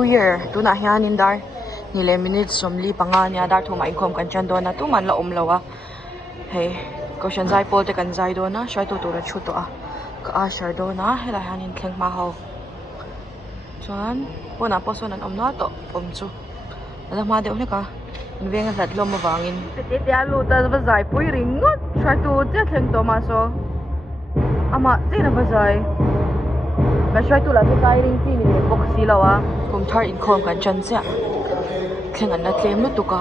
New Year tu na hianin dar ni le minutes somli panga nya dar thuma inkhom kan chan do na tu man la lawa hey ko shan zai pol te kan zai do na shai tu ra chu to a ka a shar do na hela hianin thleng ma ho chuan pona poson an omna to pom chu ala ma de ka venga hlat lom awangin te te alu ta bazai pui ringot shai tu te thleng to ma so ama te na bazai ba shai tu la te zai ring ti ni box si lawa kum thar in khom kan chan sia thleng an na tlem lu tu ka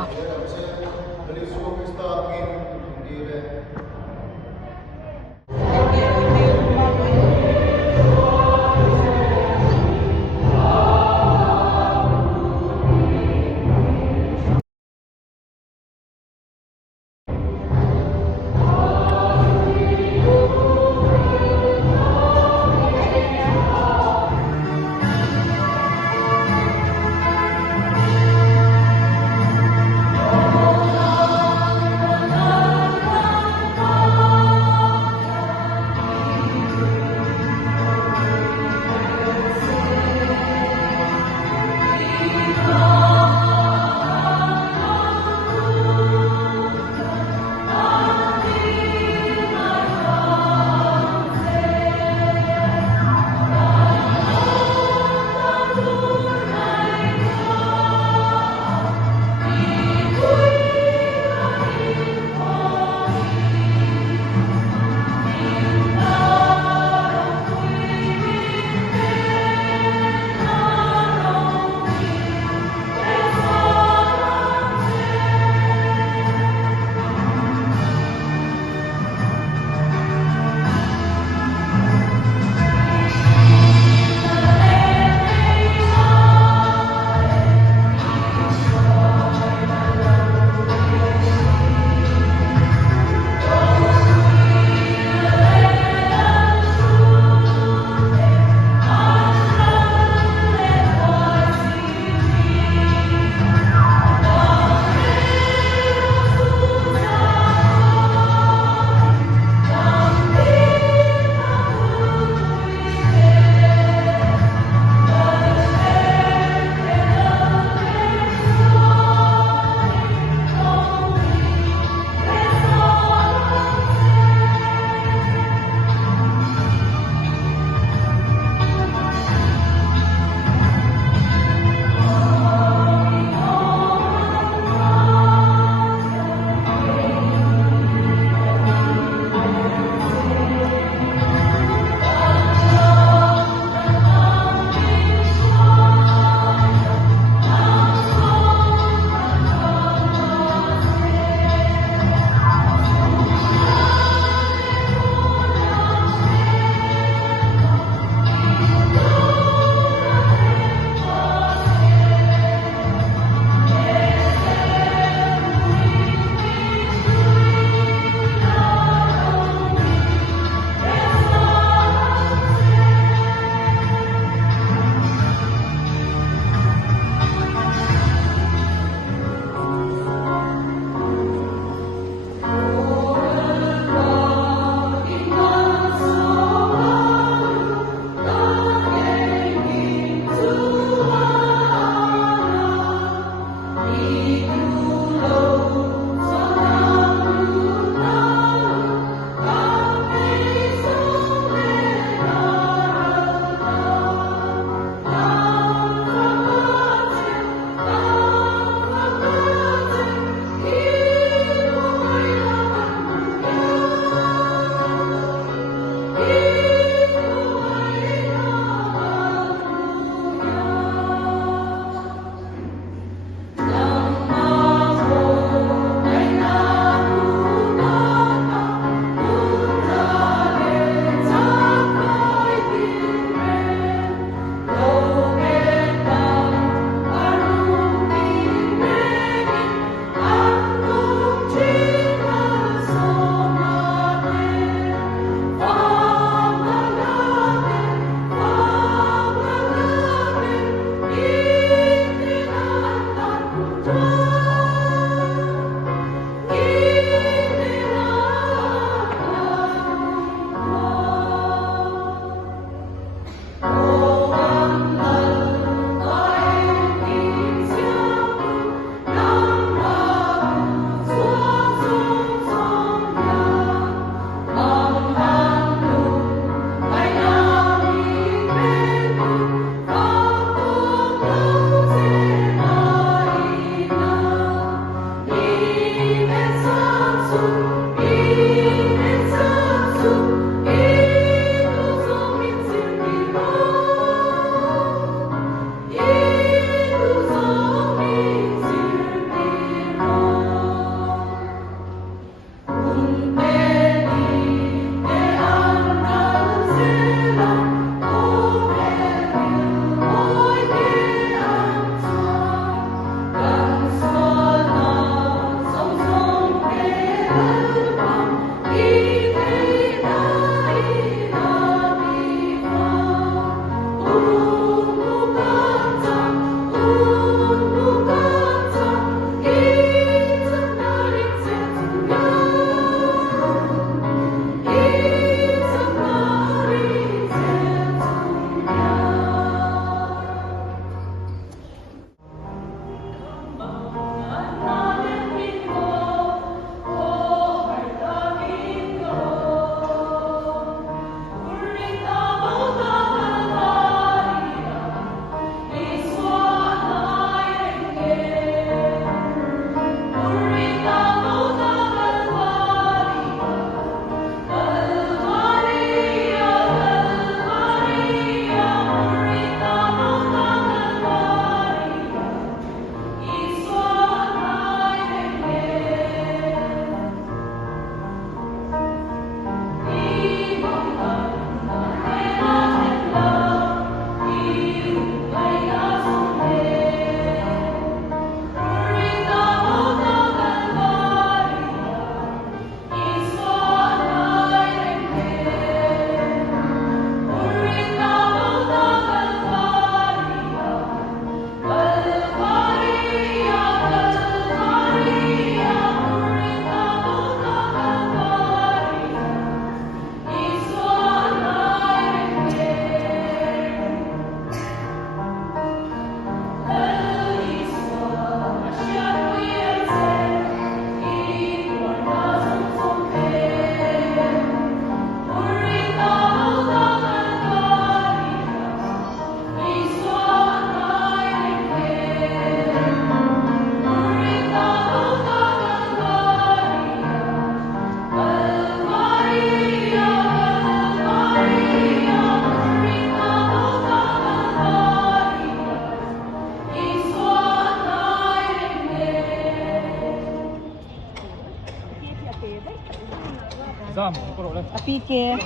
Zam, có độ lên. Api ke.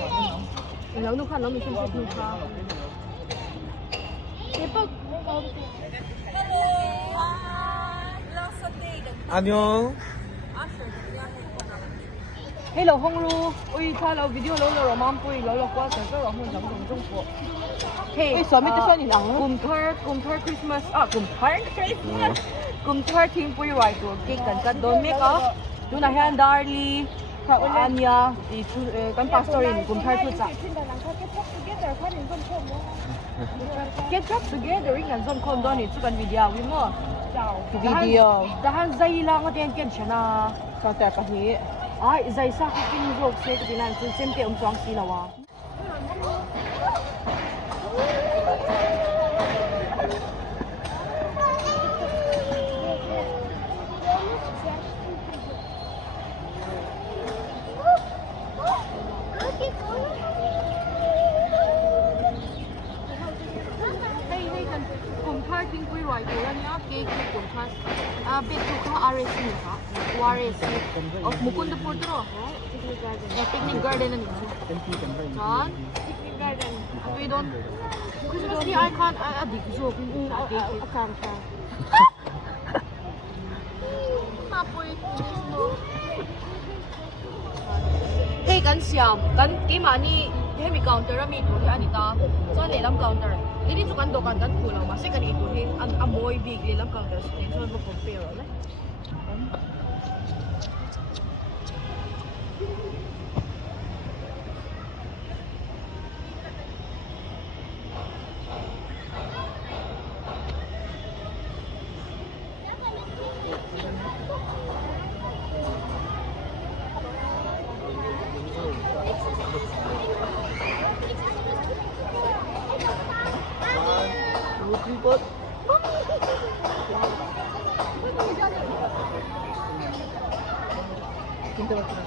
Nấu nước khăn nó mình xin xếp nước khăn. 안녕. Hello Hong Lu, ui tha lâu video lâu lâu mắm bùi lâu lâu qua rồi rồi mình giống Trung Quốc. Hey, Ui, sao mấy cái này nặng? cùng thơ Christmas, cùng thơ Christmas, cùng thơ team bùi right to cake kan don make up. Tu na han Darly, Anya, di tu kan pastorin cùng thơ tu cha. Get up together in kan zom kon don ni tu kan video wi mo. Video. Dahan zai lang atin ken chana. Sao tại cái gì? Ai zai sa ka kin zok se ka dinan tu sem te chuang si lawa. Parking quy rồi thì anh nhớ cái cuốn khăn biết chú có RSC hả? RSC một cuốn được bốn rồi. Picnic garden anh nhớ. John, picnic garden. We don't. Christmas tree icon đi cái gì? Akan ka. Mapoy. Hey kan siam kan kimani hemi counter mi tu ani ta. So lelam counter. Ini tu kan dokan kan kulang masih kan itu ni amoy big lelam counter ni so mo compare lah. Ribut. Kita makan.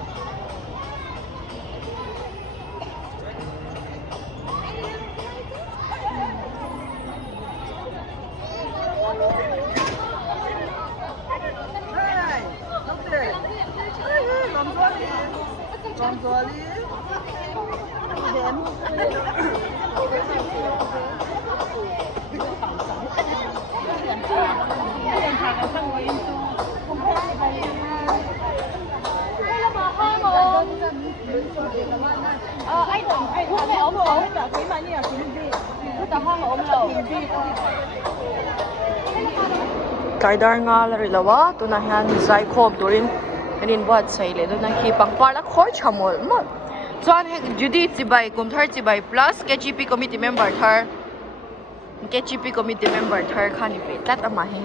Hai, doktor. Bang Zoli. Kaidar nga lari lawa tu na han zai khom turin anin buat sai le tu na ki pangpar la khoi chamol ma chuan he Judy chibai kum thar chibai plus KGP committee member thar KGP committee member thar khani pe tat ama he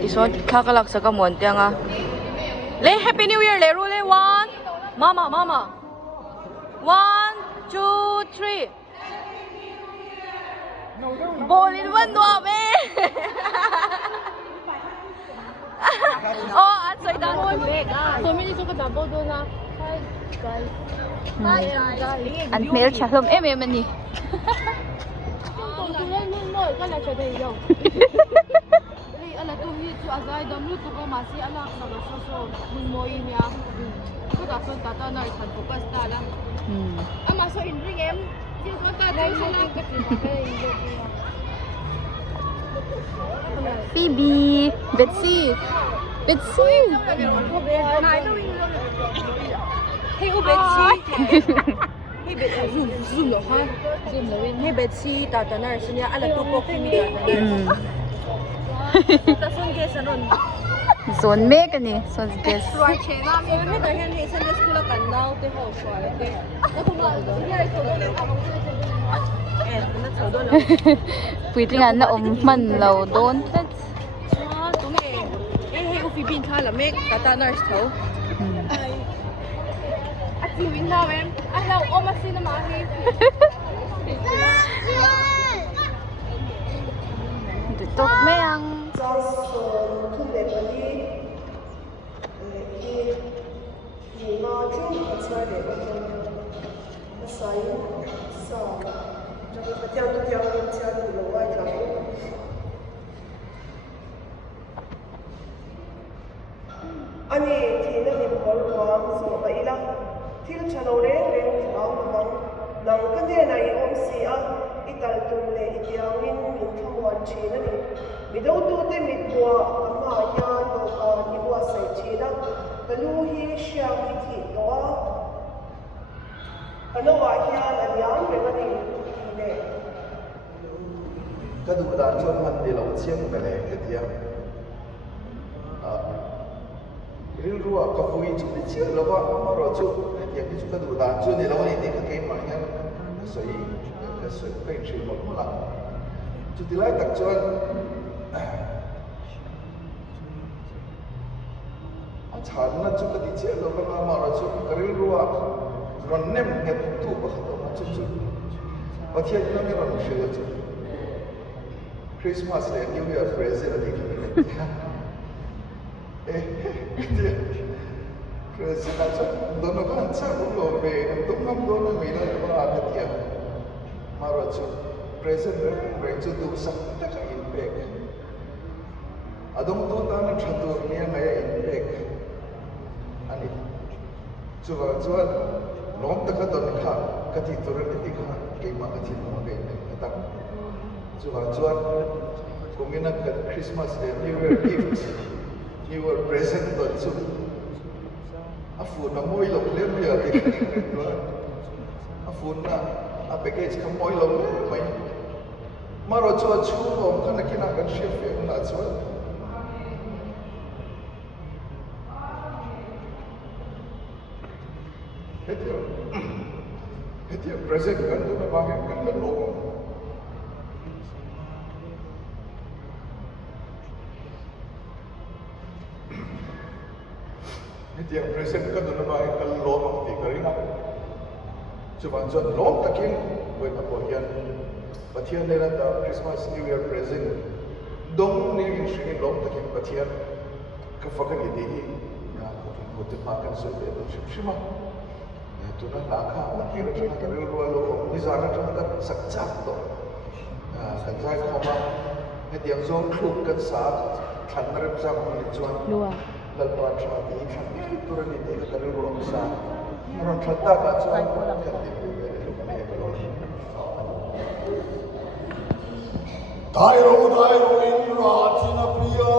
ti so khakalak sa kamon tianga le happy new year le ru le one mama 1 2 3 ball in one doa me oh at so da mo me so mi so ka da bo do na hi guys Anh mẹ chả thơm em anh đi. tu le nu mo ka la cha dei yo hey ala tu hi chu azai dam lu tu ko ma si ala sa so mun mo i mia ko da so ta na khan focus ta la ama so in ring em ji ko ta dei sila Phoebe, Betsy. Hey, Betsy. Hey, Betsy. Zoom lo ha. Hey, Betsy. Tata na siya. Ala tu po kimi tata. Ta son guess anon. Zone me cái này, zone guess. Try che na mi. Mi ta hen he san school la kan nau te ho shwa le te. Ko tu la. Eh, na chau do lo. Pui tiếng Anh nó mình lâu đốn thế. Đúng rồi. Hey, Phi bin tha la mek tata nurse thau. At luwin na em. Alaw o masina mahi. Tốt mấy ăn. 아니, 걔는 bol kwam so ba ila thil chalo re thlau bang nang ka de nai om si a ital tum le itiangin min thamwan thina ni mido tu te mit bua ama ya do ka ni bua sai thina kalu hi sha mi thi to ano wa hian alian re mani ne ka du dan chon han de lo chiang me le ke dia ril ruwa ka fui chu ni chi lo wa ma ro chu ya ki chu ka du dan chu ni lo ni te ka ke ma hian soi ka soi pe chi mo la chu ti lai tak chuan a chan na chu ka ti che lo ka ma ro chu ka ril ruwa ron nem nge tu ba kha ma chu chu ba thian na me ron shi lo chu Christmas le New Year present ni present sa dono kan sa lo be tum nam dono mi la ba a dia maro chu present re chu du sa ta ka impact adom to ta na thatu ni ma ya impact ani chu ba chu lom ta ka don kha ka ti tur ni kha ke ma ka ti ma be ta chu ba chu kung Christmas Day, New Year gift, New Year present doon. So, afun na mo ilong lem ya, afun na, package ka mo ilong may maro chua chulong ka na kinakan chef yung na chua. Ito yung present kan doon na bakit kan na loob. Dia present ka doon na ba ay kalulong ang di ka rin ako. Sumanson, loob takin, buhay na po yan. Patiyan nila na Christmas, New Year present. Dong ni yung singin loob takin patiyan. Kafagan idihi. Ya, kutin makan sa ito. Shima. Ito na laka. Nakira siya na kaluluwa loob. Nizana siya na saksak to. Kansay koma. At yung zong klub kan sa kan na rin sa mga nitsuan. Luwa. Lalpa trati kan turun ini kalau belum sah orang cerita kat soal kan Dairo indra tina priya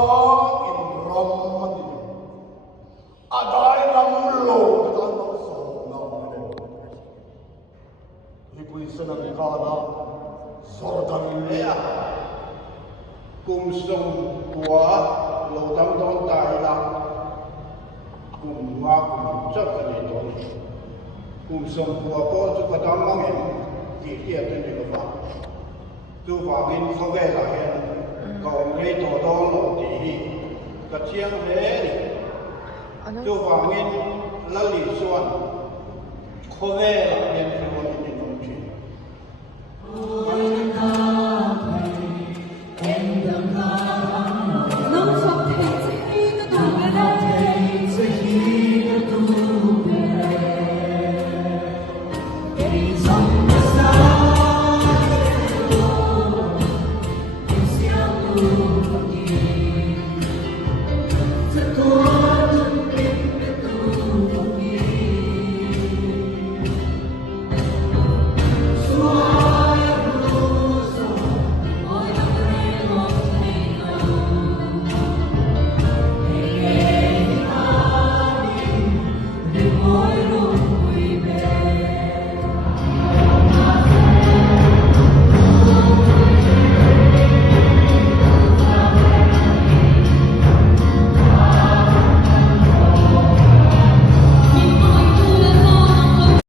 indram mati adai namlo tanam so namlo ipui senang kana sordan ya kumsum tua lo dang dong tai la kum ma kum chak ni don kum som tua ko chu ka dang mang en ti tia ten ni ba tu fa ngin kho ve la hen ka om re to do lo ti hi ka chiang ve ni tu fa ngin la li suan kho ve la hen ni don chi